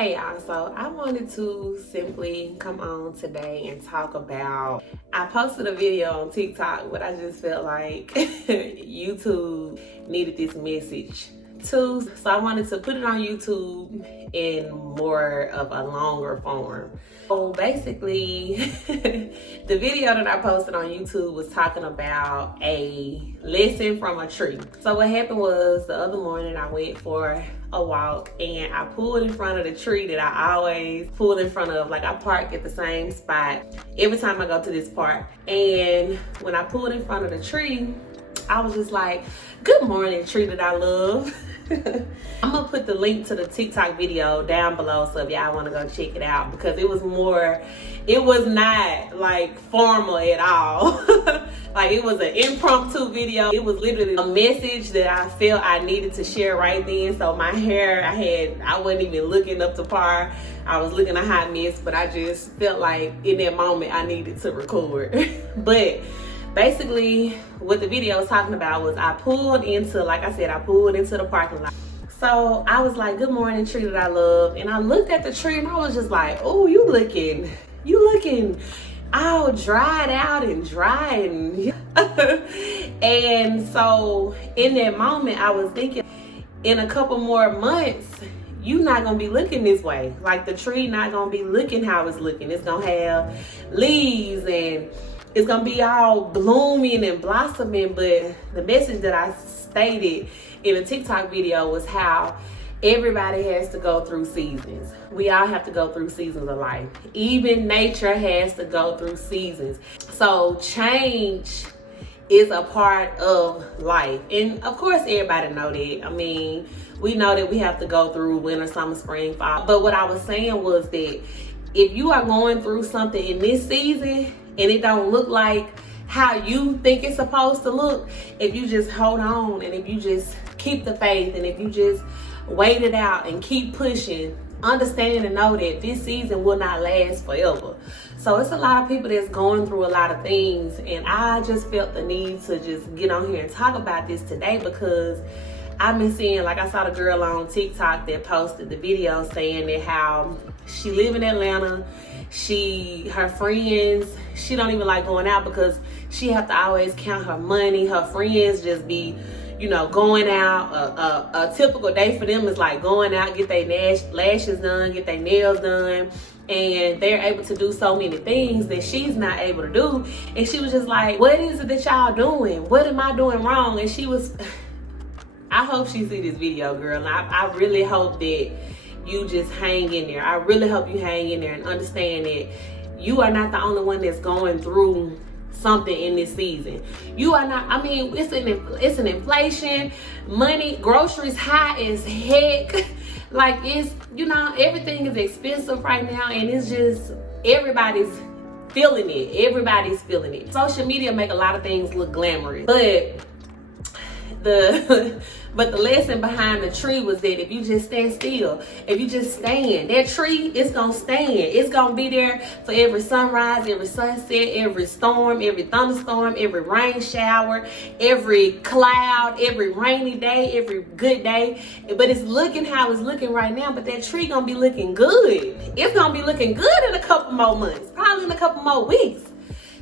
Hey y'all, so I wanted to simply come on today and talk about, I posted a video on TikTok, but I just felt like YouTube needed this message too. So I wanted to put it on YouTube in more of a longer form. So basically, the video that I posted on YouTube was talking about a lesson from a tree. So what happened was the other morning I went for a walk and I pulled in front of the tree that I always pull in front of. Like I park at the same spot every time I go to this park. And when I pulled in front of the tree, I was just like, good morning, tree that I love. I'm gonna put the link to the TikTok video down below so if y'all wanna go check it out, because it was not like formal at all. Like it was an impromptu video. It was literally a message that I felt I needed to share right then. So my hair, I wasn't even looking up to par. I was looking a hot mess, but I just felt like in that moment I needed to record. But basically what the video was talking about was I pulled into the parking lot. So I was like, good morning, tree that I love. And I looked at the tree and I was just like, oh, you looking all dried out and dry. And so in that moment I was thinking, in a couple more months, you're not gonna be looking this way. Like the tree not gonna be looking how it's looking. It's gonna have leaves and it's gonna be all blooming and blossoming. But the message that I stated in a TikTok video was how everybody has to go through seasons. We all have to go through seasons of life. Even nature has to go through seasons. So change is a part of life. And of course everybody know that. I mean, we know that we have to go through winter, summer, spring, fall. But what I was saying was that if you are going through something in this season and it don't look like how you think it's supposed to look, if you just hold on and if you just keep the faith and if you just wait it out and keep pushing, understand and know that this season will not last forever. So it's a lot of people that's going through a lot of things, and I just felt the need to just get on here and talk about this today, because I've been seeing, like I saw the girl on TikTok that posted the video saying that how she live in Atlanta, her friends, she don't even like going out because she have to always count her money. Her friends just be, going out. A typical day for them is like going out, get their lashes done, get their nails done, and they're able to do so many things that she's not able to do. And she was just like, what is it that y'all doing? What am I doing wrong? And she was, I hope she see this video, girl. And I really hope that you just hang in there. I really hope you hang in there and understand that you are not the only one that's going through something in this season. You are not, I mean, it's an inflation, money, groceries high as heck. Like it's, everything is expensive right now, and it's just, everybody's feeling it. Social media make a lot of things look glamorous, but the lesson behind the tree was that if you just stand still, if you just stand, that tree is gonna stand. It's gonna be there for every sunrise, every sunset, every storm, every thunderstorm, every rain shower, every cloud, every rainy day, every good day. But it's looking how it's looking right now, but that tree gonna be looking good. It's gonna be looking good in a couple more months, probably in a couple more weeks.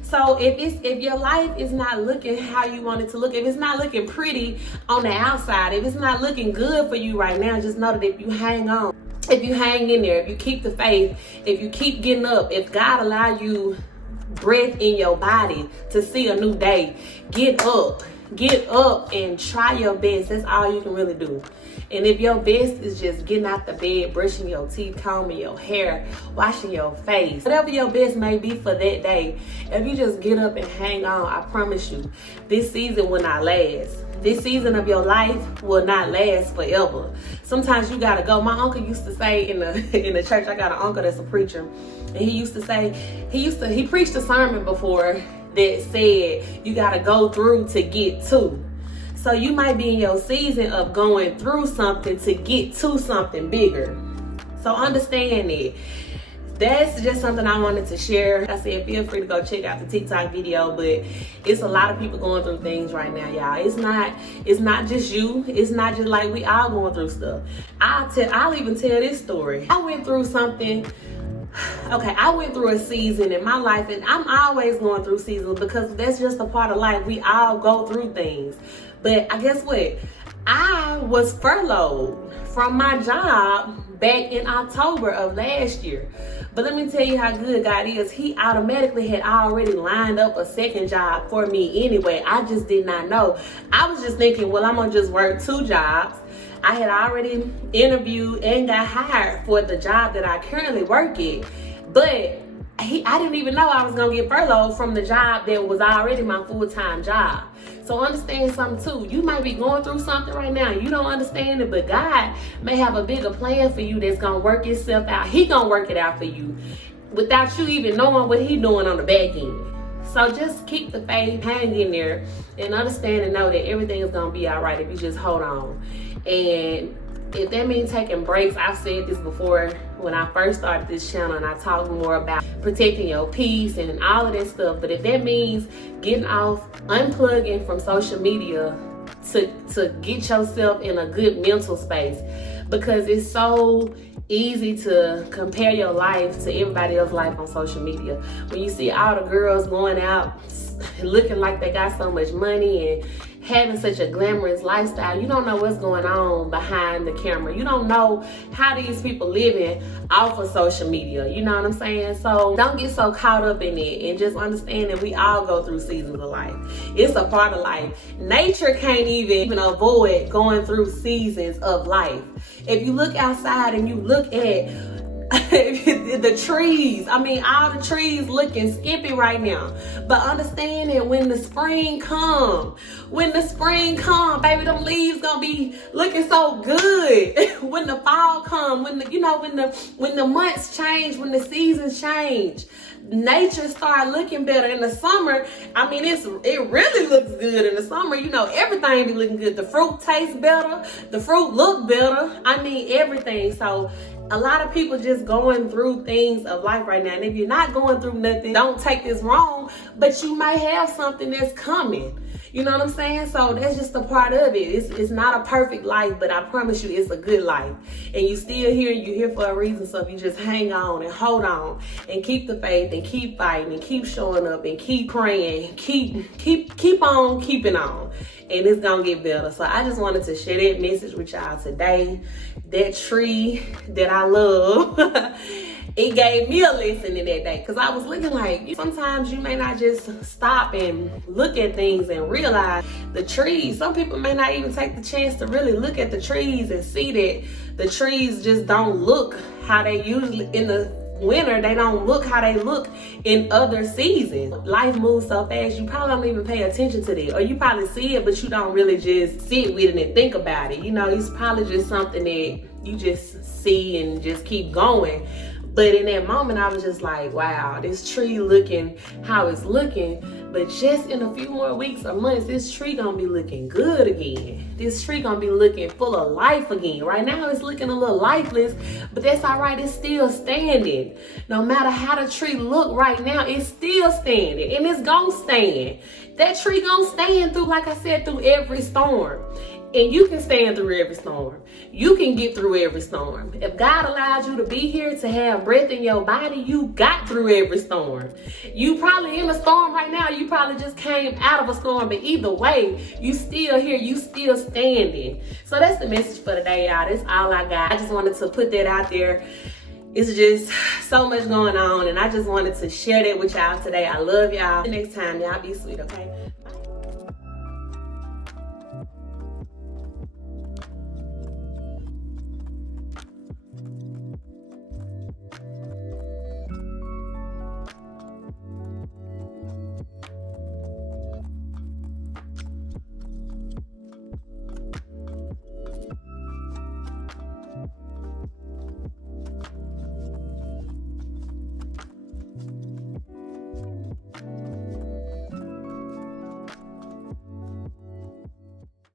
So if your life is not looking how you want it to look, if it's not looking pretty on the outside, if it's not looking good for you right now, just know that if you hang on, if you hang in there, if you keep the faith, if you keep getting up, if God allow you breath in your body to see a new day, get up and try your best. That's all you can really do. And if your best is just getting out the bed, brushing your teeth, combing your hair, washing your face, whatever your best may be for that day, if you just get up and hang on, I promise you, this season will not last. This season of your life will not last forever. Sometimes you gotta go. My uncle used to say in the church, I got an uncle that's a preacher, and he used to say, he preached a sermon before that said you gotta go through to get to. So you might be in your season of going through something to get to something bigger. So understand it. that's just something I wanted to share. Like I said, feel free to go check out the TikTok video, but it's a lot of people going through things right now, y'all. It's not just you. It's not just like we all going through stuff. I'll even tell this story. I went through something. Okay, I went through a season in my life, and I'm always going through seasons because that's just a part of life. We all go through things. But I guess what? I was furloughed from my job back in October of last year. But let me tell you how good God is. He automatically had already lined up a second job for me anyway. I just did not know. I was just thinking, well, I'm going to just work 2 jobs. I had already interviewed and got hired for the job that I currently work at. But I didn't even know I was going to get furloughed from the job that was already my full-time job. So understand something too. You might be going through something right now. You don't understand it, but God may have a bigger plan for you that's going to work itself out. He going to work it out for you without you even knowing what He doing on the back end. So just keep the faith, hang in there, and understand and know that everything is going to be all right if you just hold on. And if that means taking breaks, I've said this before when I first started this channel, and I talked more about protecting your peace and all of that stuff. But if that means getting off, unplugging from social media to get yourself in a good mental space, because it's so easy to compare your life to everybody else's life on social media. When you see all the girls going out looking like they got so much money and having such a glamorous lifestyle, you don't know what's going on behind the camera. You don't know how these people living off of social media. You know what I'm saying? So don't get so caught up in it, and just understand that we all go through seasons of life. It's a part of life. Nature can't even avoid going through seasons of life. If you look outside and you look at the trees, I mean, all the trees looking skimpy right now. But understand that when the spring come, baby, them leaves gonna be looking so good. When the fall come, when the months change, when the seasons change, nature start looking better. In the summer, I mean, it really looks good in the summer. You know, everything be looking good. The fruit tastes better. The fruit look better. I mean, everything. So a lot of people just going through things of life right now. And if you're not going through nothing, don't take this wrong, but you might have something that's coming. You know what I'm saying? So that's just a part of it. It's not a perfect life, but I promise you it's a good life. And you still here, you're here for a reason. So if you just hang on and hold on and keep the faith and keep fighting and keep showing up and keep praying, keep on keeping on, and it's gonna get better. So I just wanted to share that message with y'all today. That tree that I love, it gave me a lesson in that day, because I was looking like, sometimes you may not just stop and look at things and realize the trees. Some people may not even take the chance to really look at the trees and see that the trees just don't look how they usually in the winter. They don't look how they look in other seasons. Life moves so fast, you probably don't even pay attention to that, or you probably see it, but you don't really just sit with it and think about it. You know, it's probably just something that you just see and just keep going. But in that moment, I was just like, wow, this tree looking how it's looking. But just in a few more weeks or months, this tree gonna be looking good again. This tree gonna be looking full of life again. Right now, it's looking a little lifeless, but that's all right. It's still standing. No matter how the tree look right now, it's still standing, and it's gonna stand. That tree gonna stand through, like I said, through every storm. And you can stand through every storm. You can get through every storm. If God allowed you to be here to have breath in your body, you got through every storm. You probably in a storm right now. You probably just came out of a storm. But either way, you still here. You still standing. So that's the message for today, y'all. That's all I got. I just wanted to put that out there. It's just so much going on, and I just wanted to share that with y'all today. I love y'all. Next time, y'all be sweet, okay? Bye.